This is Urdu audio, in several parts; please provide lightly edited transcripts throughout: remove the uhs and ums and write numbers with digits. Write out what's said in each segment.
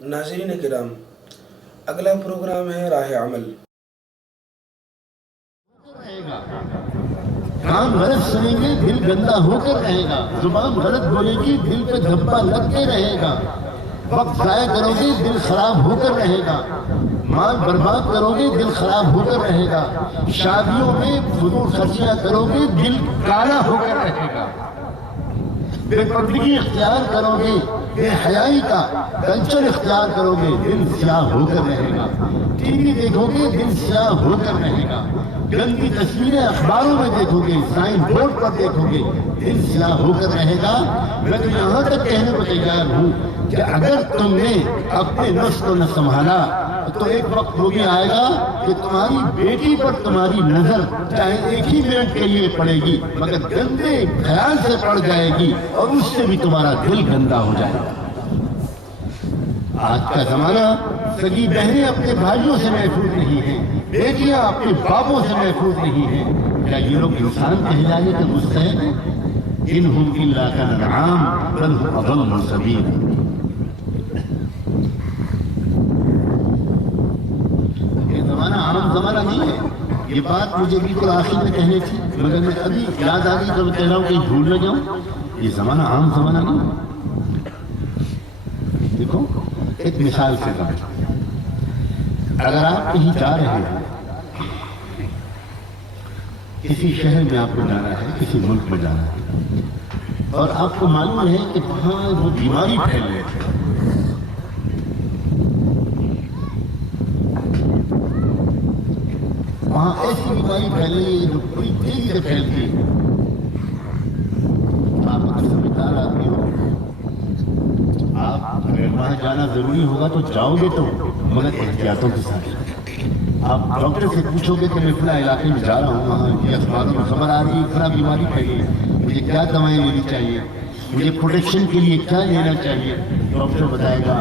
ناظرین کرام، اگلا پروگرام ہے راہ عمل۔ کان غلط سنیں گے دل گندا ہو کر رہے گا، زبان غلط بولے گی دل پہ دھبا لگ کے رہے گا، وقت ضائع کرو گے دل خراب ہو کر رہے گا، مال برباد کرو گے دل خراب ہو کر رہے گا، شادیوں میں فضول خرچیاں کرو گے دل کالا ہو کر رہے گا، بے پردگی اختیار کرو گے، بے حیائی کا کلچر اختیار کرو گے دل سیاہ ہو کر رہے گا، ٹی وی دیکھو گے دل سیاہ ہو کر رہے گا، گندی تصویریں اخباروں میں دیکھو گے، سائن بورڈ پر دیکھو گے دل سیاہ ہو کر رہے گا۔ میں تو یہاں تک کہنے کو تیار ہوں کہ اگر تم نے اپنے نفس کو نہ سنبھالا تو ایک وقت وہ بھی آئے گا کہ تمہاری بیٹی پر تمہاری نظر چاہے ایک ہی منٹ کے لیے پڑے گی مگر گندے خیال سے پڑ جائے گی اور اس سے بھی تمہارا دل گندا ہو جائے گا۔ آج کا زمانہ سگی بہنیں اپنے بھائیوں سے محفوظ نہیں ہیں، بیٹیاں اپنے باپوں سے محفوظ نہیں ہیں۔ کیا یہ لوگ انسان کہلانے کے مستحق ہیں؟ انہم الا کالانعام بل هم اضل سبیلا۔ یہ زمانہ عام زمانہ نہیں ہے۔ یہ بات مجھے بالکل آخر میں کہنی تھی مگر میں ابھی یاد آ گئی تو میں کہہ رہا ہوں کہ بھول نہ جاؤں۔ یہ زمانہ عام زمانہ نہیں ہے۔ دیکھو ایک مثال سے سمجھو، اگر آپ کہیں جا رہے ہیں، کسی شہر میں آپ کو جانا ہے، کسی ملک میں جانا ہے اور آپ کو معلوم ہے کہ وہاں وہ بیماری پھیل رہی ہے، وہاں ایسی بیماری پھیل رہی ہے جو بڑی تیزی سے پھیلتی ہے۔ آپ اگر سمجھدار آدمی ہو، آپ اگر وہاں جانا ضروری ہوگا تو جاؤ گے تو مگر احتیاطوں کے ساتھ۔ آپ ڈاکٹر سے پوچھو گے کہ میں فلاں علاقے میں جا رہا ہوں، وہاں یہ اخباروں میں خبر آ رہی ہے فلاں بیماری پھیلی ہے، مجھے کیا دوائیں لینی چاہیے، مجھے پروٹیکشن کے لیے کیا لینا چاہیے۔ ڈاکٹر بتائے گا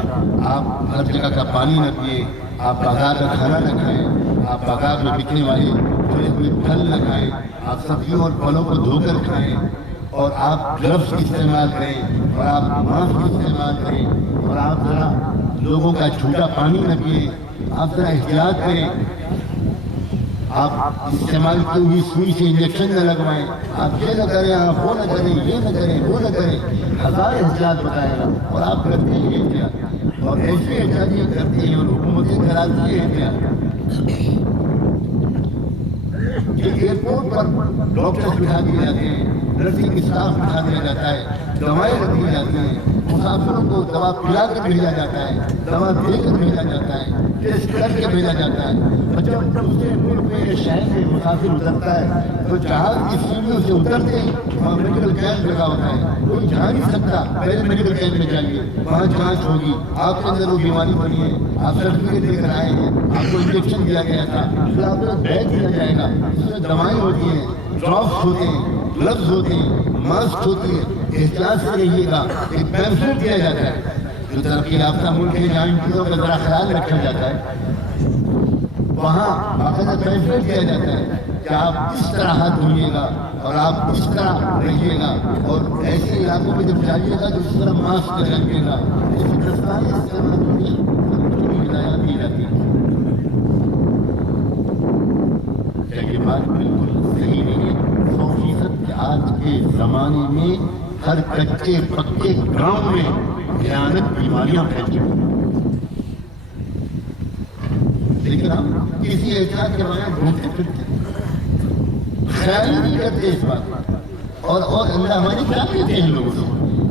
آپ ہر جگہ کا پانی نہ پیے، آپ بازار کا کھانا نہ کھائیں، آپ بازار میں بکنے والے کھلے ہوئے پھل نہ کھائیں، آپ سبزیوں اور پھلوں کو دھو کر کھائیں، اور آپ گلوز استعمال کریں، اور آپ ماسک استعمال کریں، اور آپ ذرا لوگوں کا جھوٹا پانی نہ پئیں، آپ ذرا احتیاط کریں، آپ استعمال کی ہوئی سوئی سے انجیکشن نہ لگوائیں، آپ یہ نہ کریں، آپ وہ نہ کریں، یہ نہ کریں، وہ نہ کریں، ہزار احتیاط بتائے گا اور آپ کرتے ہیں احتیاط، اور ایسی احتیاطیاں کرتے ہیں اور حکومتیں کراتی ہیں احتیاط۔ یہ ایئرپورٹ پر ڈاکٹر بٹھا دیے جاتے ہیں، نرسنگ اسٹاف بٹھا دیا جاتا ہے، دوائیں رکھ دی جاتی ہیں، مسافروں کو دوا پلا کر بھیجا جاتا ہے، دوا دے کر بھیجا جاتا ہے، ٹیسٹ کر کے بھیجا جاتا ہے۔ اور جب دوسرے ملک میں یا شہر میں مسافر اترتا ہے تو جہاز کی سیڑھیوں سے اترتے ہی وہاں میڈیکل کیمپ لگا ہوتا ہے، کوئی جا نہیں سکتا، پہلے میڈیکل کیمپ میں جائیے، وہاں جانچ ہوگی، آپ کے اندر وہ بیماری بنی ہے، آپ سرٹیفکیٹ لے کر آئے ہیں، آپ کو انجیکشن دیا گیا تھا، پھر آپ کو بیگ دیا جائے گا، اس میں دوائیں ہوتی ہیں، ڈراپس ہوتے ہیں، گلوز ہوتے ہیں، ماسک ہوتی ہے، احتیاط سے رہیے گا۔ ایک پیمفلیٹ دیا جاتا ہے، جو ترقی یافتہ ملک ہے جہاں ان چیزوں کا ذرا خیال رکھا جاتا ہے، وہاں باقاعدہ پیمفلیٹ دیا جاتا ہے کہ آپ اس طرح ہاتھ دھوئیے گا اور آپ اس طرح رہیے گا، اور ایسے علاقوں میں جب جائیے گا تو اس طرح ماسک لگائیے گا، ایسی دستانے استعمال ہوگی، ہدایات دی جاتی ہے۔ کیا یہ بات بالکل صحیح نہیں ہے؟ 100% کہ آج کے زمانے میں ہر کچے پکے گاؤں میں بھیانک بیماریاں پھیل چکی ہیں، لیکن ہم کسی احتیاط کے بغیر گھومتے پھرتے خیال نہیں کرتے اس بات۔ اور اللہ ہماری کیا کہتے ہیں لوگوں کو؟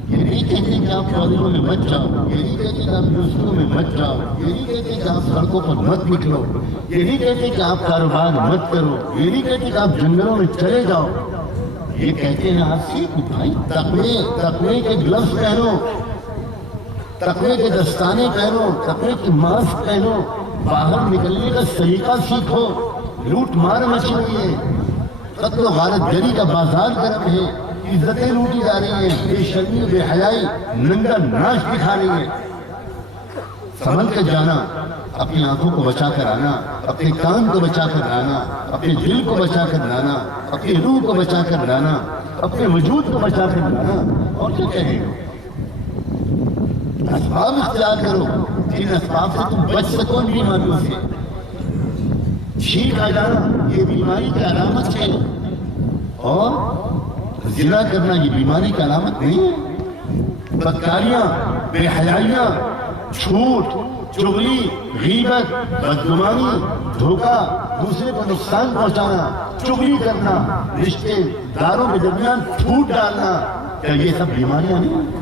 یہ نہیں کہتے کہ آپ کالجوں میں مت جاؤ، یہ نہیں کہتے کہ آپ یونیورسٹیوں میں مت جاؤ، یہ نہیں کہتے کہ آپ سڑکوں پر مت نکلو، یہ نہیں کہتے کہ آپ کاروبار مت کرو، یہ نہیں کہتے کہ آپ جنگلوں میں چلے جاؤ، یہ کہتے ہیں آپ سے کہ بھائی تقوی کے گلوز پہنو، تقوی کے دستانے پہنو، تقوی کی ماسک پہنو، باہر نکلنے کا طریقہ سیکھو۔ لوٹ مار مچی ہوئی ہے، قتل و غارت گری کا بازار گرم ہے، عزتیں لوٹی جا رہی ہیں، بے شرمی بے حیائی ننگا ناچ دکھا رہی ہے۔ سنبھل کے جانا، اپنی آنکھوں کو بچا کر آنا، اپنے کان کو بچا کر لانا، اپنے دل کو بچا کر لانا، اپنی روح کو بچا کر لانا، اپنے وجود کو بچا کر لانا، اور کیا کہیں گے؟ اسباب اختیار کرو جن اسباب سے تم بچ سکو ان بیماریوں سے. چھینک آ جانا یہ بیماری کی علامت ہے، اور زنا کرنا یہ بیماری کی علامت نہیں ہے. بدکاریاں، بے حیائیاں، جھوٹ، چغلی، غیبت، بدگمانی، دھوکہ، دوسرے کو نقصان پہنچانا، چغلی کرنا، رشتے داروں کے درمیان پھوٹ ڈالنا، کیا یہ سب بیماریاں نہیں ہیں؟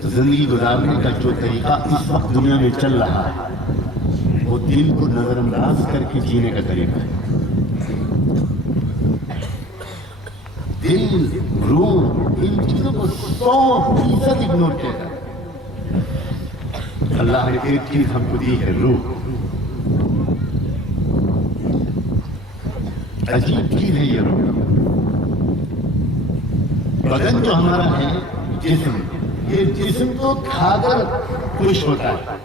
زندگی گزارنے کا جو طریقہ اس وقت دنیا میں چل رہا ہے وہ دل کو نظر انداز کر کے جینے کا طریقہ ہے. دل، روح، ان چیزوں کو 100% اگنور کیا ہے. اللہ نے ایک چیز ہم کو دی ہے، روح. عجیب چیز ہے یہ روح. بدن جو ہمارا ہے، جسم، یہ جسم تو کھا کر خوش ہوتا ہے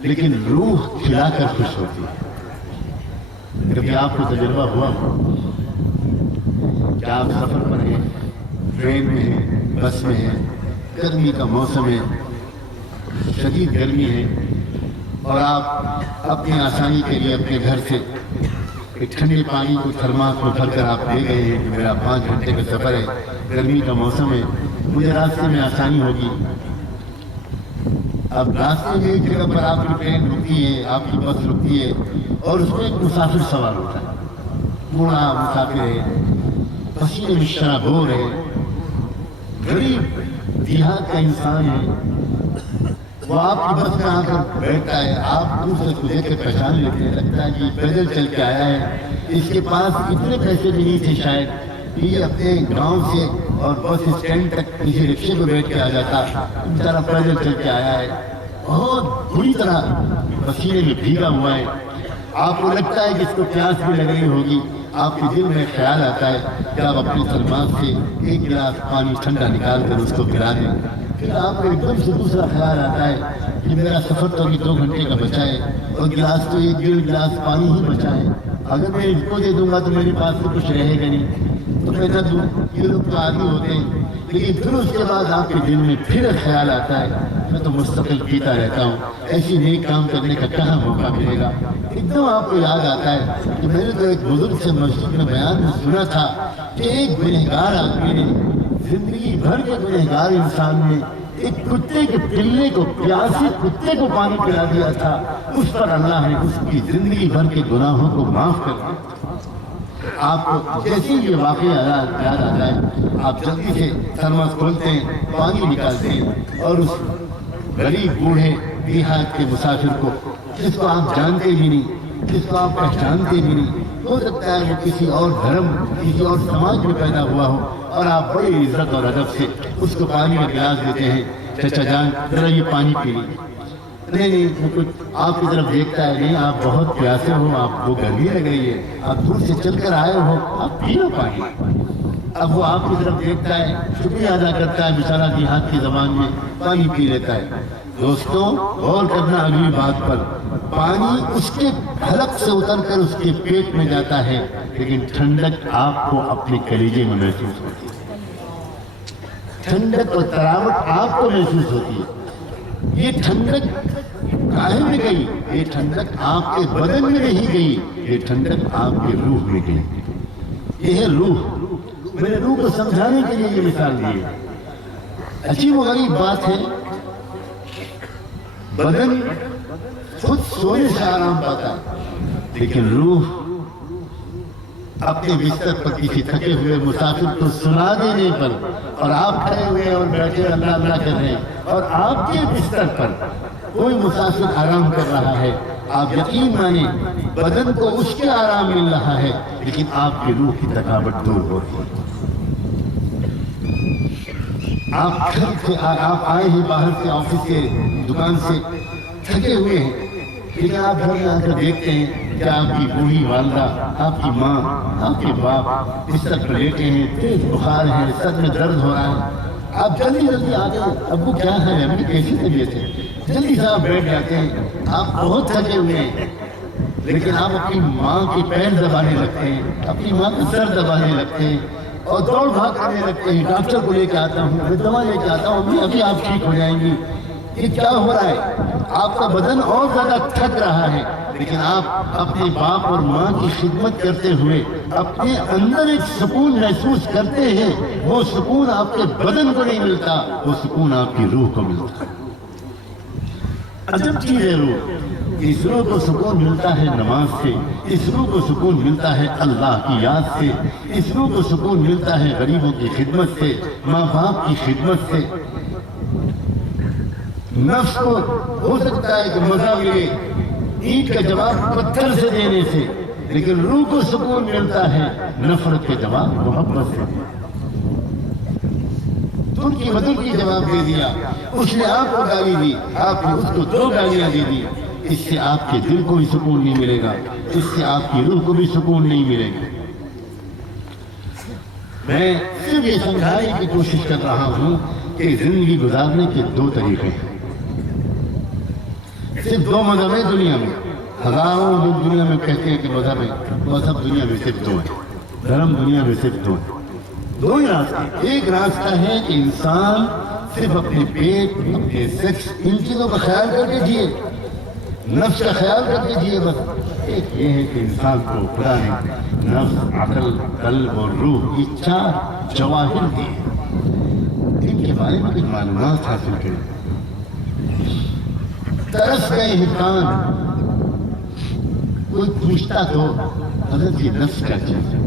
لیکن روح کھلا کر خوش ہوتی ہے. کبھی آپ کو تجربہ ہوا کہ آپ سفر پر ہیں، ٹرین میں ہیں، بس میں ہیں، گرمی کا موسم ہے، شدید گرمی ہے، اور آپ اپنی آسانی کے لیے اپنے گھر سے ایک ٹھنڈے پانی کو تھرماس میں بھر کر آپ لے گئے ہیں کہ میرا 5 گھنٹے کا سفر ہے، گرمی کا موسم ہے، مجھے راستے میں آسانی ہوگی. اب راستے میں ایک جگہ پر آپ کی ٹرین رکتی ہے، آپ کی بس رکتی ہے، اور اس میں ایک مسافر سوار ہوتا ہے. بوڑھا مسافر ہے، پسینے میں شرابور ہے، غریب دیہات کا انسان ہے. وہ آپ کی بس میں آ کر بیٹھتا ہے، آپ دوسرے کو دیکھ کر پہچان لیتے ہیں، لگتا ہے کہ پیدل چل کے آیا ہے، اس کے پاس اتنے پیسے بھی نہیں تھے شاید یہ اپنے گاؤں سے اور بس اسٹینڈ تک کسی رکشے پہ بیٹھ کے آ جاتا، بیچارہ پیدل چل کے آیا ہے، بہت بری طرح پسینے میں بھیگا ہوا ہے. آپ کو لگتا ہے کہ اس کو پیاس بھی لگ رہی ہوگی. آپ کے دل میں خیال آتا ہے کہ آپ اپنے تھرماس سے ایک گلاس پانی ٹھنڈا نکال کر اس کو پلا دیں. پھر آپ کو ایک دم سے دوسرا خیال آتا ہے کہ میرا سفر تو ابھی 2 گھنٹے کا بچا ہے اور گلاس تو 1-1.5 گلاس پانی ہی بچا ہے. اگر میں اس کو دے دوں گا تو میرے پاس تو کچھ رہے گا نہیں، تو میں نہ دوں. یہ لوگ تو عادی ہوتے ہیں. لیکن پھر اس کے بعد آپ کے دل میں پھر خیال آتا ہے میں تو مستقل پیتا رہتا ہوں، ایسی نیک کام کرنے کا کہاں موقع ملے گا. ایک دم آپ کو یاد آتا ہے کہ میں نے تو ایک بزرگ سے مسجد میں بیان میں سنا تھا کہ ایک گنہگار آدمی نے، زندگی بھر کے گنہگار انسان نے ایک کتے کے پلے کو، پیاسے کتے کو پانی پلا دیا تھا. اس پر اللہ نے اس کی زندگی بھر کے گناہوں کو معاف کر دیا. آپ کو جیسے یہ واقعہ یاد آتا ہے آپ جلدی سے تھرماس کھولتے ہیں، پانی نکالتے ہیں، اور اس غریب بوڑھے دیہات کے مسافر کو، جس کو آپ جانتے بھی نہیں، جس کو آپ پہچانتے بھی نہیں، ہو سکتا ہے وہ کسی اور دھرم، کسی اور سماج میں پیدا ہوا ہو، اور آپ بڑی عزت اور ادب سے اس کو پانی کا گلاس دیتے ہیں. چچا جان ذرا یہ پانی پی لیجیے. نہیں، آپ کی طرف دیکھتا ہے، نہیں آپ بہت پیاسے ہو، آپ کو گرمی لگ رہی ہے، آپ دور سے چل کر آئے ہو، آپ پی لو پانی. اب وہ آپ کی طرف دیکھتا ہے، شکریہ ادا کرتا ہے، بیچارہ دیہات کی زبان میں پانی پی لیتا ہے. دوستوں غور کرنا اگلی بات پر، پانی اس کے حلق سے اتر کر اس کے پیٹ میں جاتا ہے، لیکن ٹھنڈک آپ کو اپنے کلیجے میں محسوس ہوتی ہے. ٹھنڈک اور تراوٹ آپ کو محسوس ہوتی ہے. یہ ٹھنڈک کاہے میں گئی؟ یہ ٹھنڈک آپ کے بدن میں نہیں گئی، یہ ٹھنڈک آپ کے روح میں گئی. یہ ہے روح. میں نے روح کو سمجھانے کے لیے یہ مثال دی ہے. عجیب و غریب بات ہے، بدن خود سونے سے آرام پاتا ہے، لیکن روح اپنے بستر پر کسی تھکے ہوئے مسافر کو سنا دینے پر، اور آپ کھڑے ہوئے اور بیٹھے اللہ اللہ کر رہے ہیں، اور آپ کے بستر پر کوئی مسافر آرام کر رہا ہے، آپ یقین مانیں بدن کو اس کے آرام مل رہا ہے، لیکن آپ کی روح کی تھکاوٹ دور ہوتی ہے. آپ آئے ہیں باہر سے، آفس سے، دکان سے، تھکے ہوئے ہیں، لیکن آپ گھر میں آ کر دیکھتے ہیں کہ آپ کی بوڑھی والدہ، آپ کی ماں، آپ کے باپ بستر پر لیٹے ہیں، تیز بخار ہے، سر میں درد ہو رہا ہے. آپ جلدی جلدی آتے ہیں، ابو کیا ہے، امی کیسی طبیعت ہے، جلدی سے آپ بیٹھ جاتے ہیں. آپ بہت تھکے ہوئے ہیں، لیکن آپ اپنی ماں کے پیر دبانے لگتے ہیں، اپنی ماں کا سر دبانے لگتے ہیں اور دوڑ بھاگ کرنے لگتے ہیں، ڈاکٹر کو لے کے آتا ہوں، میں دوا لے کے آتا ہوں، ابھی آپ ٹھیک ہو جائیں گی۔ یہ کیا ہو رہا ہے؟ آپ کا بدن اور زیادہ تھک رہا ہے، لیکن آپ اپنے باپ اور ماں کی خدمت کرتے ہوئے اپنے اندر ایک سکون محسوس کرتے ہیں۔ وہ سکون آپ کے بدن کو نہیں ملتا، وہ سکون آپ کی روح کو ملتا ہے۔ عجب چیز ہے روح۔ اس روح کو سکون ملتا ہے نماز سے، اس روح کو سکون ملتا ہے اللہ کی یاد سے، اس روح کو سکون ملتا ہے غریبوں کی خدمت سے، ماں باپ کی خدمت سے۔ نفس کو ہو سکتا ہے کہ مزہ ملے اینٹ کا جواب پتھر سے دینے سے، لیکن روح کو سکون ملتا ہے نفرت کے جواب محبت سے۔ تم کی مدد کی جواب دے دیا، اس نے آپ کو گالی دی، آپ نے اس کو 2 گالیاں دے دی۔ اس سے آپ کے دل کو بھی سکون نہیں ملے گا، اس سے آپ کی روح کو بھی سکون نہیں ملے گا۔ میں صرف یہ سمجھانے کی کوشش کر رہا ہوں کہ زندگی گزارنے کے 2 طریقے ہیں۔ صرف 2 مذہب ہیں دنیا میں، ہزاروں لوگ دنیا میں کہتے ہیں کہ مذہب دنیا میں صرف 2 ہیں، دھرم دنیا میں صرف 2 ہیں۔ 2 ہی راستے۔ ایک راستہ ہے کہ انسان صرف اپنے پیٹ، اپنے سیکس، ان چیزوں کا خیال کر کے جیے، نفس کا خیال کر کے جیے بس۔ ایک یہ ہے کہ انسان کو خدا نے نفس، عقل، قلب اور روح، یہ 4 جواہر دیے، ان کے بارے میں کچھ معلومات حاصل کریں۔ ترس گئے ہیں کان، کوئی پوچھتا تو حضرت یہ نفس کیا چیز ہے؟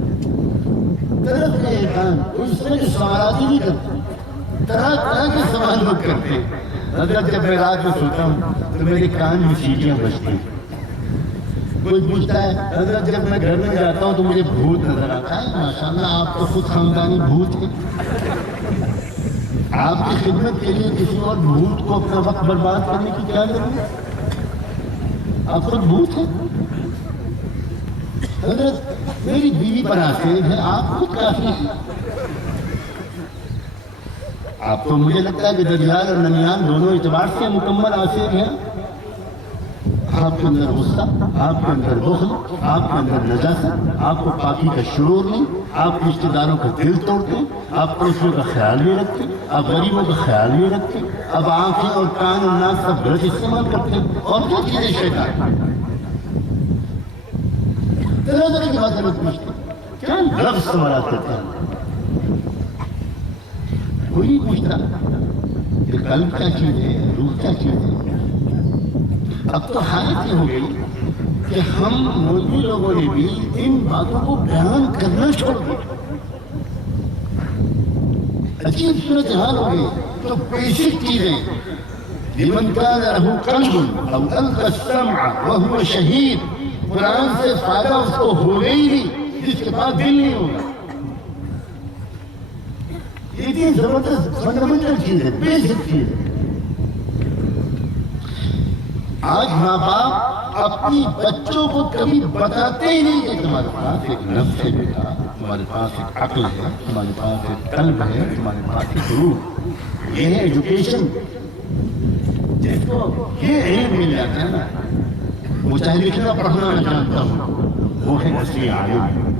ترس گئے ہیں کان، کوئی اس طرح کے سوالات ہی نہیں کرتے، طرح طرح کے سوال لوگ کرتے ہیں۔ حضرت جب میں رات میں سوتا ہوں تو میرے کان میں سیٹیاں بجتی ہیں۔ کوئی پوچھتا ہے حضرت جب میں گھر میں جاتا ہوں تو مجھے بھوت نظر آتا ہے۔ ماشاءاللہ آپ تو خود خاندانی بھوت ہیں، آپ کی خدمت کے لیے کسی اور بھوت کو اپنا وقت برباد کرنے کی کیا ضرورت ہے؟ آپ خود بھوت ہیں۔ حضرت میری بیوی پر آسیب ہے، آپ خود کافی ہیں۔ آپ کو مجھے لگتا ہے کہ دجال اور نمیان دونوں اعتبار سے مکمل آسیب ہیں۔ آپ کے اندر غصہ، آپ کے اندر بخل، آپ کے اندر نجاست، آپ کو پاکی کا شعور نہیں، آپ رشتہ داروں کا دل توڑتے، آپ دوسروں کا خیال نہیں رکھتے، آپ غریبوں کا خیال نہیں رکھتے، اب آنکھیں اور کان اور ناک سب غلط استعمال کرتے ہیں، اور کیا چیزیں شیطان طرح طرح کی باتیں لوگ پوچھتے ہیں، کیا لفظ سوالات کرتے ہیں؟ کوئی نہیں پوچھتا کہ قلب کیا چیز ہے، روح کیا چیز ہے۔ اب تو حالت یہ ہو گئی کہ ہم مولوی لوگوں نے بھی ان باتوں کو بیان کرنا چھوڑ دیا۔ عجیب صورتحال ہو گئی۔ تو بیسک چیزیں، لمن کان لہ قلب او القى السمع وهو شہید، قرآن سے فائدہ اس کو ہوگا ہی نہیں جس کے پاس دل نہیں ہوگا۔ یہ اتنی زبردست فنڈامنٹل چیز ہے، بیسک چیز ہے۔ آج ماں باپ اپنی بچوں کو کبھی بتاتے ہی نہیں کہ تمہارے پاس ایک نفس ہے بیٹا، تمہارے پاس ایک عقل ہے، تمہارے پاس ایک قلب ہے، تمہارے پاس ایک روح۔ یہ ہے ایجوکیشن، جس کو یہ علم مل جاتا ہے نا، وہ چاہے لکھنا پڑھنا نہ جانتا ہوں، وہ ہے اصلی عالم۔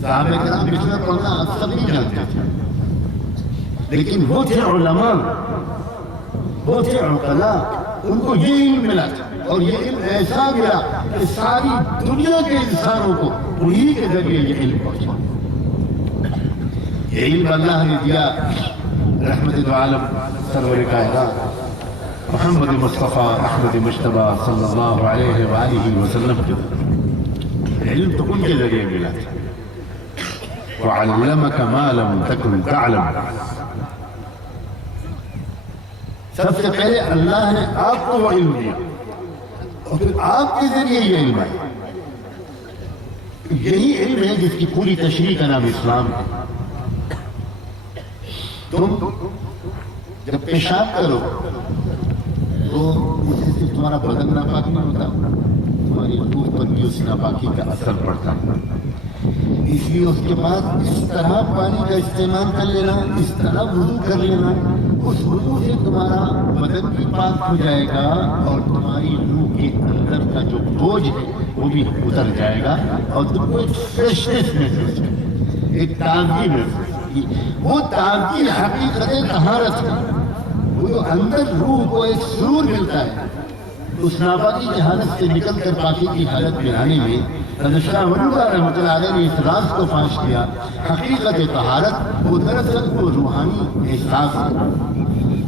صحابہ کرام لکھنا پڑھنا سب نہیں جانتے تھے، لیکن وہ تھے علماء، وہ تھے عقلاء، ان کو یہ علم ملا تھا، اور یہ علم ایسا ملا کہ ساری دنیا کے انسانوں کو انہی کے ذریعے یہ علم پہنچا۔ یہ علم اللہ نے دیا رحمت عالم سرور کائنات محمد مصطفیٰ احمد مجتبیٰ صلی اللہ علیہ وآلہ وسلم کے علم تو ان کے ذریعے ملا تھا۔ وعلمك ما لم تكن تعلم، سب سے پہلے اللہ نے آپ کو وہ علم دیا اور پھر آپ کے ذریعے یہ علم ہے۔ یہی علم ہے جس کی پوری تشریح کا نام اسلام ہے۔ تم جب پیشاب کرو تو اس سے صرف تمہارا بدن ناپاک نہیں ہوتا، تمہاری روح پر بھی اس ناپاکی کا اثر پڑتا ہے۔ اس لیے اس کے بعد اس طرح پانی کا استعمال کر لینا، اس طرح وضو کر لینا، اس وضو سے تمہارا بدن بھی پاک ہو جائے گا اور تمہاری روح کے اندر کا جو بوجھ ہے وہ بھی اتر جائے گا اور تم کو ایک فریشنس محسوس ہوگی، ایک تازگی محسوس ہوگی۔ وہ تازگی حقیقت طہارت ہے، وہ جو اندر روح کو ایک سرور ملتا ہے۔ اس ناپاکی کی حالت سے نکل کر پاکی کی حالت میں آنے میں حضرت شاہ ولی اللہ رحمۃ اللہ علیہ نے اس راز کو فاش کیا۔ حقیقت طہارت وہ دراصل وہ روحانی احساس ہے۔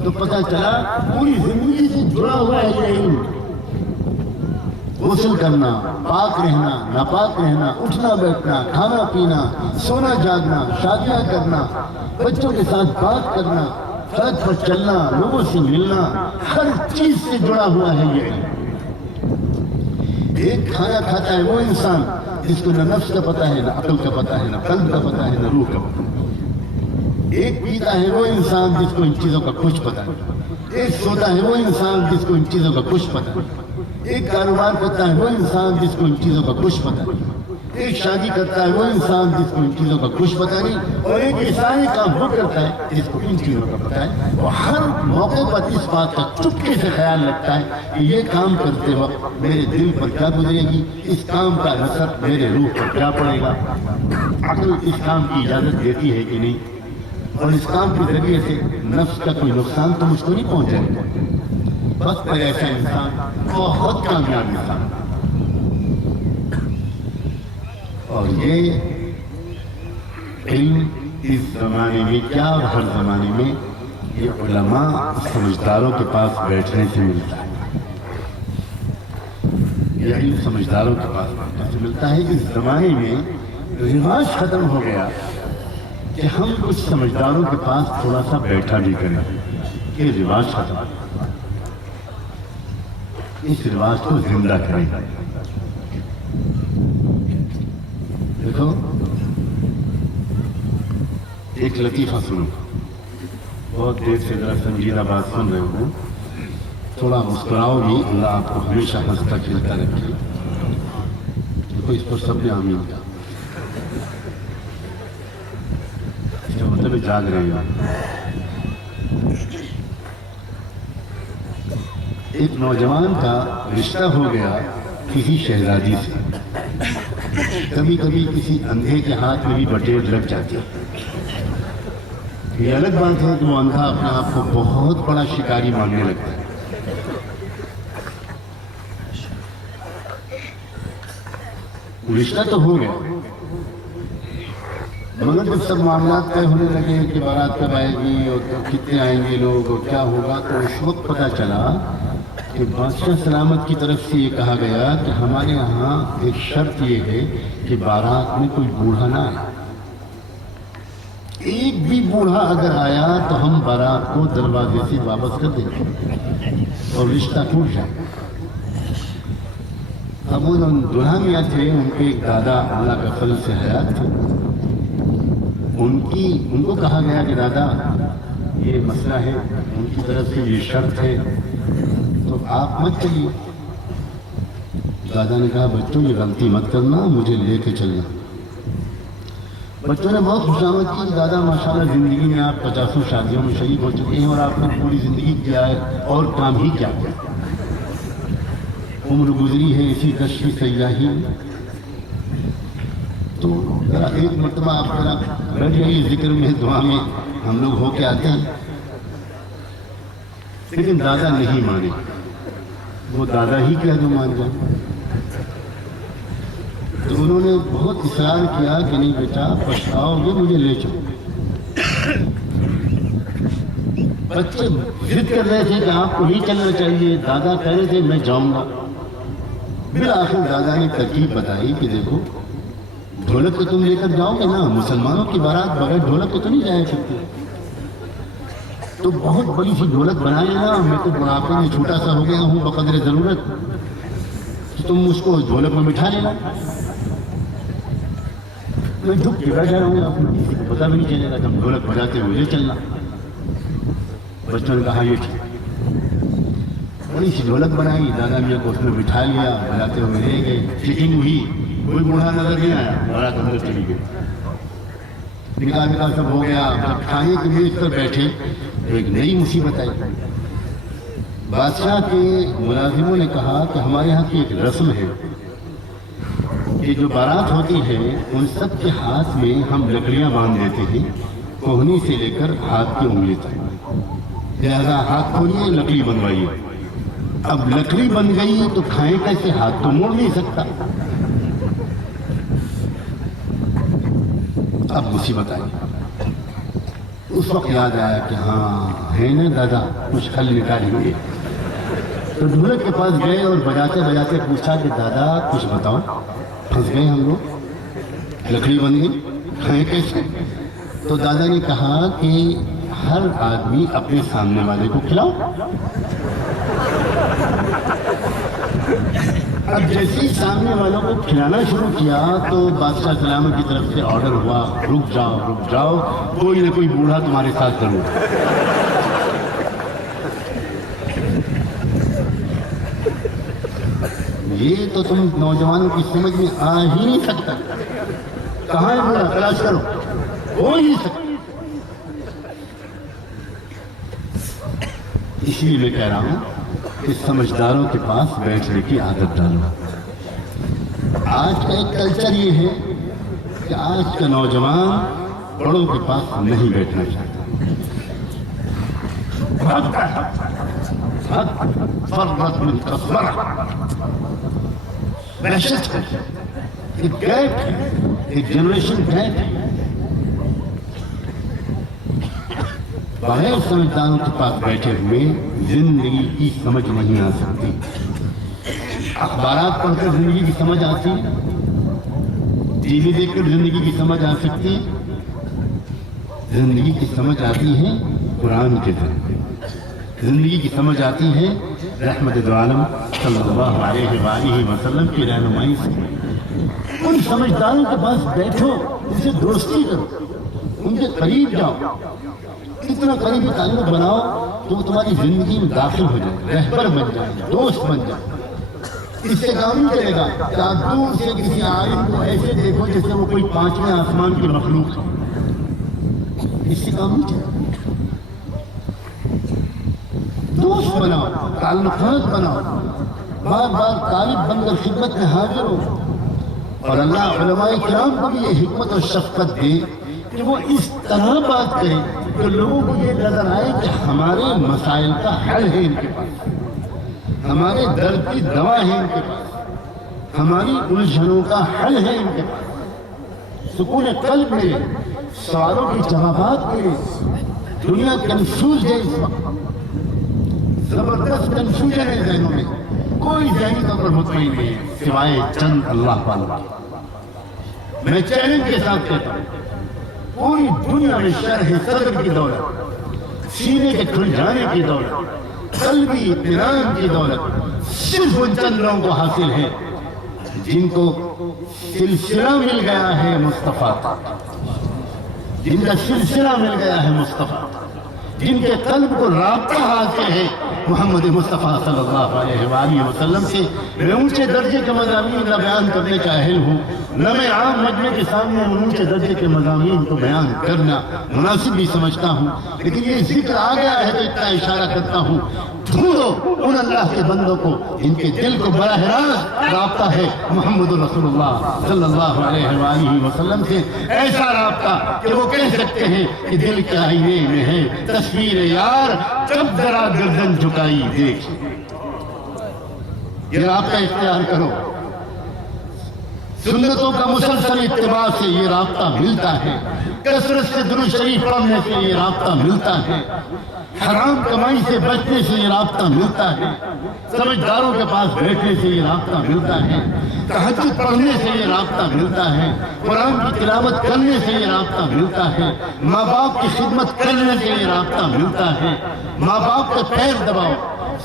تو پتہ چلا پوری زندگی سے جڑا ہوا ہے یہ علم، غسل کرنا، پاک رہنا، ناپاک رہنا، اٹھنا بیٹھنا، کھانا پینا، سونا جاگنا، شادیاں کرنا، بچوں کے ساتھ بات کرنا، سڑک پر چلنا، لوگوں سے ملنا، ہر چیز سے جڑا ہوا ہے یہ علم۔ ایک کھانا کھاتا ہے وہ انسان جس کو نہ نفس کا پتہ ہے، نہ عقل کا پتہ ہے، نہ قلب کا پتہ ہے، نہ روح کا پتہ ہے۔ ایک پیتا ہے وہ انسان جس کو ان چیزوں کا کچھ پتہ ہے۔ ایک سوتا ہے وہ انسان جس کو ان چیزوں کا کچھ پتہ ہے۔ ایک کاروبار کرتا ہے وہ انسان جس کو ان چیزوں کا کچھ پتہ ہے۔ ایک شادی کرتا ہے وہ انسان جس کو ان چیزوں کا کچھ پتہ نہیں، اور ایک سارے کام وہ کرتا ہے جس کو ان چیزوں کا پتہ ہے۔ وہ ہر موقع پر اس بات کا چپکے سے خیال رکھتا ہے کہ یہ کام کرتے وقت میرے دل پر کیا گزرے گی، اس کام کا اثر میرے روح پر کیا پڑے گا، عقل اس کام کی اجازت دیتی ہے کہ نہیں، اور اس کام کے ذریعے سے نفس کا کوئی نقصان تو مجھ کو نہیں پہنچے گا۔ بس پر ایسا انسان بہت کامیاب انسان۔ اور یہ علم اس زمانے میں کیا اور ہر زمانے میں یہ علماء سمجھداروں کے پاس بیٹھنے سے ملتا ہے۔ یہ علم سمجھداروں کے پاس بیٹھنے سے ملتا ہے۔ اس زمانے میں رواج ختم ہو گیا کہ ہم کچھ سمجھداروں کے پاس تھوڑا سا بیٹھا بھی کریں، یہ رواج ختم۔ اس رواج کو زندہ کریں۔ دیکھو ایک لطیفہ سنو، بہت دیر سے ذرا سنجیدہ بات سن رہے ہو، تھوڑا مسکراؤ بھی، اللہ آپ کو ہمیشہ ہنستا کھیلتا رکھے۔ دیکھو اس پر سب نے آمین کہا، اس کا مطلب جاگ رہے ہیں۔ ایک نوجوان کا رشتہ ہو گیا کسی شہزادی سے۔ کبھی کبھی کسی اندھے کے ہاتھ میں بھی بٹیر لگ جاتی ہے۔ یہ الگ بات ہے کہ وہ اندھا اپنے آپ کو بہت بڑا شکاری ماننے لگتا ہے۔ رشتہ تو ہو گیا، مگر جب سب معاملات طے ہونے لگے کہ بارات کب آئے گی اور کتنے آئیں گے لوگ اور کیا ہوگا، تو اس وقت پتہ چلا کہ بادشاہ سلامت کی طرف سے یہ کہا گیا کہ ہمارے یہاں ایک شرط یہ ہے کہ بارات میں کوئی بوڑھا نہ آئے۔ ایک بھی بوڑھا اگر آیا تو ہم بارات کو دروازے سے واپس کر دیں گے اور رشتہ ٹوٹ جائے۔ اب وہ دلہا میاں تھے، ان کے ایک دادا اللہ کا فضل سے حیات تھے۔ ان کو کہا گیا کہ دادا یہ مسئلہ ہے، ان کی طرف سے یہ شرط ہے، تو آپ مت چلیے۔ دادا نے کہا بچوں یہ غلطی مت کرنا، مجھے لے کے چلنا۔ بچوں نے بہت خوشامد کی، دادا ماشاءاللہ زندگی میں آپ 50 شادیوں میں شریک ہو چکے ہیں اور آپ نے پوری زندگی کیا ہے اور کام ہی کیا ہے، عمر گزری ہے اسی کشفی سیاحی میں۔ تو ذرا ایک مرتبہ آپ ذرا بیٹھ جائیے، ذکر میں دعا میں ہم لوگ ہو کے آتے ہیں۔ لیکن دادا نہیں مانے، وہ دادا ہی کہہ دو مان جائیں۔ تو انہوں نے بہت اصرار کیا کہ نہیں بیٹا پچھتاؤ گے، مجھے لے چلو۔ بچے ضد کر رہے تھے کہ آپ کو ہی چلنا چاہیے، دادا کہہ رہے تھے میں جاؤں گا۔ بالآخر دادا نے ترکیب بتائی کہ دیکھو ڈھولک تو تم لے کر جاؤ گے نا، مسلمانوں کی بارات بغیر ڈھولک کو تو نہیں جایا کرتی، تو بہت بڑی سی ڈھولک بنائے نا، میں تو بڑھاپے میں چھوٹا سا ہو گیا ہوں بقدر ضرورت، تو تم اس کو ڈھولک میں بٹھا لینا، میں جھک کے بیٹھا رہوں گا، کسی کو پتہ بھی نہیں چلے گا، تم ڈھولک بجاتے ہوئے چلنا۔ بچوں نے کہا یہ ٹھیک، بڑی سی ڈھولک بنائی، دادا میاں کو اس میں بٹھا لیا، بجاتے ہوئے لے گئے، فٹنگ ہوئی، کوئی بوڑھا نظر نہیں آیا، بارات اندر چلی گئی۔ نکاح سب ہو گیا، جب کھانے کے میز پر بیٹھے تو ایک نئی مصیبت آئی۔ بادشاہ کے ملازموں نے کہا کہ ہمارے یہاں کی ایک رسم ہے کہ جو بارات ہوتی ہے ان سب کے ہاتھ میں ہم لکڑیاں باندھ دیتے ہیں، کوہنی سے لے کر ہاتھ کی انگلی تک، لہذا ہاتھ کھولیے لکڑی بنوائیے۔ اب لکڑی بن گئی تو کھائیں کیسے؟ ہاتھ تو موڑ نہیں سکتا۔ اب مصیبت آئی۔ اس وقت یاد آیا کہ ہاں ہے نا دادا، کچھ حل نکالیں گے۔ تو ڈھولک کے پاس گئے اور بجاتے بجاتے پوچھا کہ دادا کچھ بتاؤ، پھنس گئے ہم لوگ، لکڑی بن گئی، کھائیں کیسے؟ تو دادا نے کہا کہ ہر آدمی اپنے سامنے والے کو کھلاؤ۔ اب جیسے ہی سامنے والوں کو کھلانا شروع کیا تو بادشاہ سلامت کی طرف سے آرڈر ہوا، رک جاؤ رک جاؤ، کوئی نہ کوئی بوڑھا تمہارے ساتھ ضرور۔ یہ تو تم نوجوانوں کی سمجھ میں آ ہی نہیں سکتا۔ کہاں ہے بوڑھا؟ تلاش کرو، ہو ہی نہیں سکتا۔ اس لیے میں کہہ رہا ہوں کہ سمجھداروں کے پاس بیٹھنے کی عادت ڈالو۔ آج کا ایک کلچر یہ ہے کہ آج کا نوجوان بڑوں کے پاس نہیں بیٹھنا چاہتا، فرت من کثرہ، وحشت ہے، ایک گیپ ہے، ایک جنریشن گیپ ہے۔ بغیر سمجھداروں کے پاس بیٹھے ہوئے زندگی کی سمجھ نہیں آ سکتی۔ اخبارات پڑھ کر زندگی کی سمجھ آتی، ٹی وی دیکھ کر زندگی کی سمجھ آ سکتی، زندگی کی سمجھ آتی ہے قرآن کے ذریعے، زندگی کی سمجھ آتی ہے رحمت دو عالم صلی اللہ علیہ وآلہ وسلم کی رہنمائی سے۔ ان سمجھداروں کے پاس بیٹھو، ان سے دوستی کرو، ان کے قریب جاؤ، اتنا قریبی تعلق بناؤ کہ وہ تمہاری زندگی میں داخل ہو جائے، رہبر بن جائے، دوست بن جائے۔ اس سے کام نہیں چلے گا کہ آپ دور سے کسی عالم کو ایسے دیکھو جیسے وہ کوئی پانچویں آسمان کی مخلوق ہے، اس سے کام نہیں چلے گا۔ دوست بناؤ، تعلقات بناؤ، بار بار طالب بن کر خدمت میں حاضر ہو، اور اللہ علماء کرام کو بھی یہ حکمت اور شفقت دے کہ وہ اس طرح بات کریں کہ لوگوں کو یہ نظر آئے کہ ہمارے مسائل کا حل ہے ان کے پاس، ہمارے درد کی دوا ہے ان کے پاس، ہماری الجھنوں کا حل ہے ان کے پاس، سکون قلب ملے، سوالوں کے جوابات ملے۔ دنیا کنفیوز ہے اس وقت، زبردست کنفیوژن ہے ذہنوں میں، کوئی ذہنی طور پر مطمئن نہیں ہے سوائے چند اللہ والوں کے۔ میں چیلنج کے ساتھ کہتا ہوں، پوری دنیا میں شرح صدر کی دولت، سینے کے کھل جانے کی دولت، قلبی اطمینان کی دولت صرف ان چند لوگوں کو حاصل ہے جن کو سلسلہ مل گیا ہے مصطفیٰ کا، جن کا سلسلہ مل گیا ہے مصطفیٰ، جن کے قلب کو رابطہ حاصل ہے محمد مصطفیٰ صلی اللہ علیہ وآلہ وسلم سے۔ میں اونچے درجے کے مضامین نہ بیان کرنے کا اہل ہوں، نہ میں عام مجمع کے سامنے اونچے درجے کے مضامین کو بیان کرنا مناسب بھی سمجھتا ہوں، لیکن یہ ذکر آ گیا ہے تو اتنا اشارہ کرتا ہوں، ڈھونڈو ان اللہ کے بندوں کو جن کے دل کو براہ راست رابطہ ہے محمد رسول اللہ صلی اللہ علیہ وآلہ وسلم سے، ایسا رابطہ کہ وہ کہہ سکتے ہیں کہ دل کے آئینے میں ہے تصویر یار، جب ذرا گردن جھکائی دیکھ۔ یہ رابطہ اختیار کرو، سنتوں کا مسلسل اتباع سے یہ رابطہ ملتا ہے، کثرت سے درود شریف پڑھنے سے یہ رابطہ ملتا ہے، حرام کمائی سے بچنے سے یہ رابطہ ملتا ہے، سمجھداروں کے پاس بیٹھنے سے یہ رابطہ ملتا ہے، تہجد پڑھنے سے یہ رابطہ ملتا ہے، قرآن کی تلاوت کرنے سے یہ رابطہ ملتا ہے، ماں باپ کی خدمت کرنے سے یہ رابطہ ملتا ہے۔ ماں باپ کا پیر دباؤ،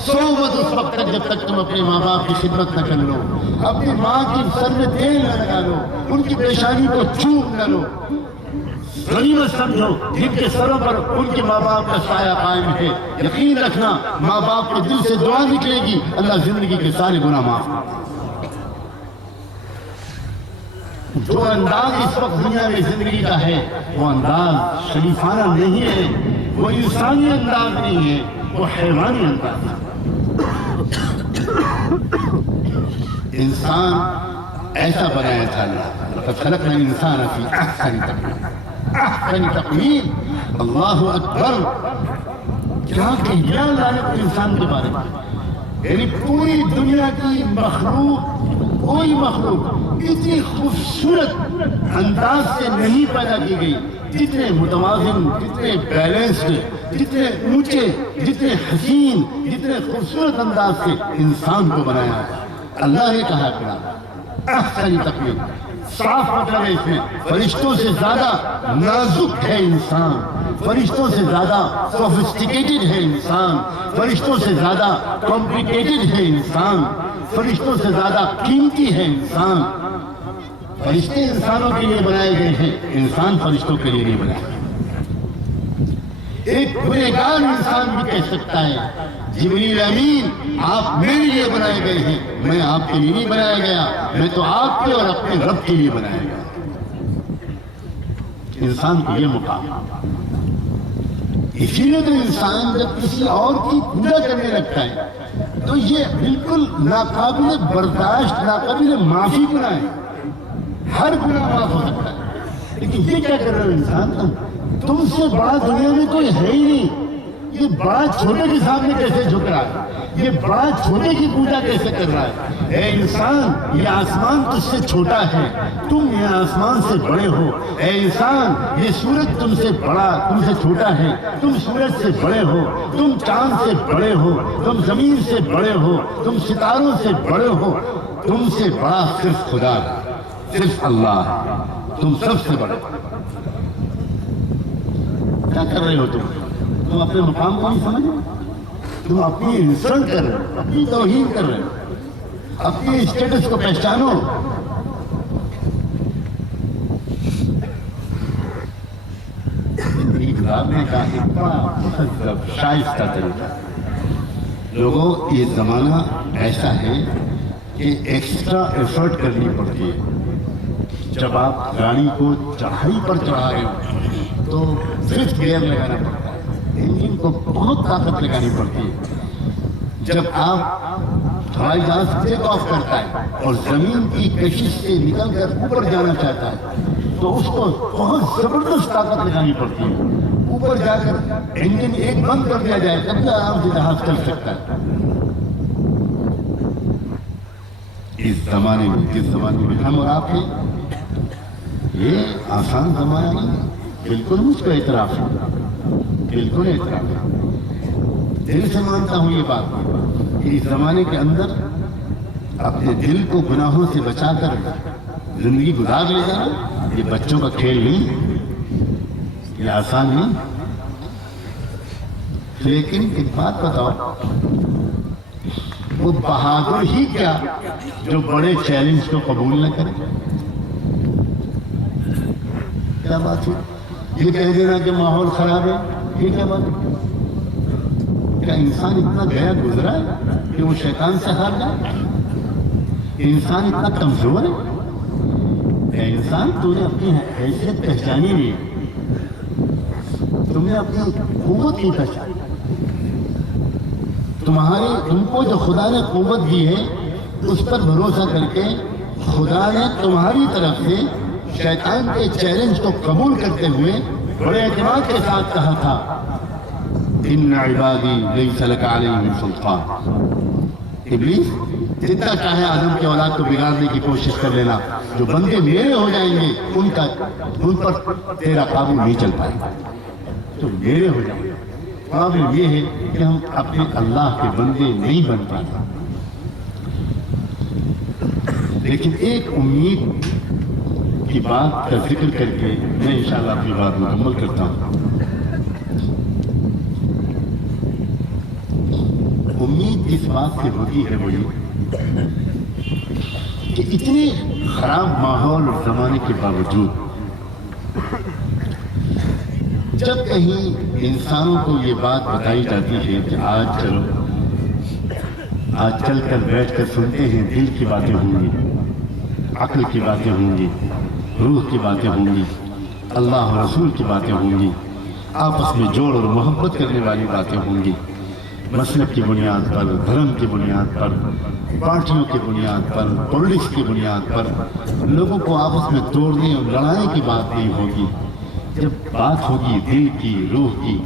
سو مت اس وقت تک جب تک تم اپنے ماں باپ کی خدمت نہ کر لو، اپنی ماں کی سر میں تیل نہ لگا لو، ان کی پیشانی کو چوم نہ لو، غنیمت سمجھو جن کے سروں پر ان کے ماں باپ کا سایہ قائم ہے۔ یقین رکھنا ماں باپ کے دل سے دعا نکلے گی، اللہ زندگی کے سارے گناہ معاف کرے گا۔ جو انداز اس وقت دنیا میں زندگی کا ہے وہ انداز شریفانہ نہیں ہے، وہ انسانی انداز نہیں ہے، وہ حیوانی انداز ہے۔ انسان ایسا بنایا تھا اللہ، لقد خلقنا الانسان فی احسن تقویم، احسن تقویم، اللہ اکبر۔ کیا کہہ دیا اللہ نے انسان کے بارے میں؟ یعنی پوری دنیا کی مخلوق، کوئی مخلوق اتنی خوبصورت انداز سے نہیں پیدا کی گئی، جتنے متوازن، جتنے بیلنسڈ، جتنے اونچے، جتنے حسین، جتنے خوبصورت انداز سے انسان کو بنایا۔ اللہ نے کہا کہ احسن تقویم، صاف مطلب ہے اس میں فرشتوں سے زیادہ نازک ہے انسان، فرشتوں سے زیادہ سوفسٹیکیٹڈ ہے انسان، فرشتوں سے زیادہ کمپلیکیٹڈ ہے انسان، فرشتوں سے زیادہ قیمتی ہے انسان۔ فرشتے انسانوں کے لیے بنائے گئے ہیں، انسان فرشتوں کے لیے نہیں بنائے گئے۔ ایک گنہگار انسان بھی کہہ سکتا ہے جبریل امین آپ میرے لیے بنائے گئے ہیں، میں آپ کے لیے نہیں بنایا گیا، میں تو آپ کے اور اپنے رب کے لیے بنایا گیا۔ انسان کو یہ مقام، اسی لیے تو انسان جب کسی اور کی پوجا کرنے لگتا ہے تو یہ بالکل ناقابل برداشت، ناقابل معافی گناہ ہے۔ ہر گناہ معاف ہو سکتا ہے، لیکن یہ کیا کر رہے ہو انسان؟ تم سے بڑا دنیا میں کوئی ہے ہی نہیں، یہ بڑا چھوٹے کے سامنے کیسے جھک رہا ہے، یہ بڑا چھوٹے کی پوجا کیسے کر رہا ہے؟ اے انسان، یہ آسمان تجھ سے چھوٹا ہے، تم یہ آسمان سے بڑے ہو۔ اے انسان، یہ سورج تم سے بڑا، تم سے چھوٹا ہے، تم سورج سے بڑے ہو، تم چاند سے بڑے ہو، تم زمین سے بڑے ہو، تم ستاروں سے بڑے ہو۔ تم سے بڑا صرف خدا ہے، صرف اللہ ہے، تم سب سے بڑے۔ کیا کر رہے ہو تم اپنے مقام کو نہیں سمجھ رہے؟ تم اپنی انسلٹ کر رہے ہو، اپنی توہین کر رہے ہو، اپنی اسٹیٹس کو پہچانو۔ گزارنے کا ایک بڑا مہذب شائستہ طریقہ۔ لوگوں، یہ زمانہ ایسا ہے کہ ایکسٹرا ایفرٹ کرنی پڑتی ہے۔ جب آپ گاڑی کو چڑھائی پر چڑھا رہے ہو تو صرف گیئر لگانا پڑتا ہے، انجن کو بہت طاقت لگانی پڑتی ہے۔ جب آپ ہوائی جہاز ٹیک آف کرتا ہے اور زمین کی کشش سے نکل کر اوپر جانا چاہتا ہے تو اس کو بہت زبردست طاقت لگانی پڑتی ہے۔ اوپر جا کر انجن ایک بند کر دیا جائے تب آرام سے جہاز چل سکتا ہے۔ اس زمانے میں، جس زمانے میں ہم اور آپ ہیں، یہ آسان زمانہ نہیں، بالکل مجھ کو اعتراف ہے، بالکل اعتراف ہے۔ دل سے مانتا ہوں یہ بات کہ اس زمانے کے اندر اپنے دل کو گناہوں سے بچا کر زندگی گزار لے جانا یہ بچوں کا کھیل نہیں، یہ آسان نہیں۔ لیکن ایک بات بتاؤ، وہ بہادر ہی کیا جو بڑے چیلنج کو قبول نہ کرے؟ کیا بات ہے؟ یہ کہہ دینا کہ ماحول خراب ہے، یہ کیا بات ہے؟ کیا انسان اتنا گیا گزرا ہے کہ وہ شیطان سے ہار جائے؟ انسان اتنا کمزور ہے؟ اے انسان، تو نے اپنی حیثیت پہچانی نہیں، تم نے اپنی قوت نہیں پہچانی۔ تم کو جو خدا نے قوت دی ہے اس پر بھروسہ کر کے خدا نے تمہاری طرف سے شیطان کے چیلنج کو قبول کرتے ہوئے بڑے اعتماد کے ساتھ کہا تھا، ان عبادی لیس لک علیہم سلطان۔ ابلیس، جتنا چاہے آدم کی اولاد کو بگاڑنے کی کوشش کر لینا، جو بندے میرے ہو جائیں گے ان پر تیرا قابو نہیں چل پائے گا، تو میرے ہو جائیں گے۔ قابل یہ ہے کہ ہم اپنے اللہ کے بندے نہیں بن پاتے۔ لیکن ایک امید کی بات کا ذکر کر کے میں انشاءاللہ اپنی بات مکمل کرتا ہوں۔ امید جس بات سے ہوتی ہے وہ یہ کہ اتنے خراب ماحول اور زمانے کے باوجود جب کہیں انسانوں کو یہ بات بتائی جاتی ہے کہ آج چلو، آج چل کر بیٹھ کر سنتے ہیں، دل کی باتیں ہوں گی، عقل کی باتیں ہوں گی، روح کی باتیں ہوں گی، اللہ اور رسول کی باتیں ہوں گی، آپس میں جوڑ اور محبت کرنے والی باتیں ہوں گی۔ مسلک کی بنیاد پر، دھرم کی بنیاد پر، پارٹیوں کی بنیاد پر، پولیٹکس کی بنیاد پر لوگوں کو آپس میں توڑنے اور لڑائی کی بات نہیں ہوگی۔ جب بات ہوگی دل کی، روح کی،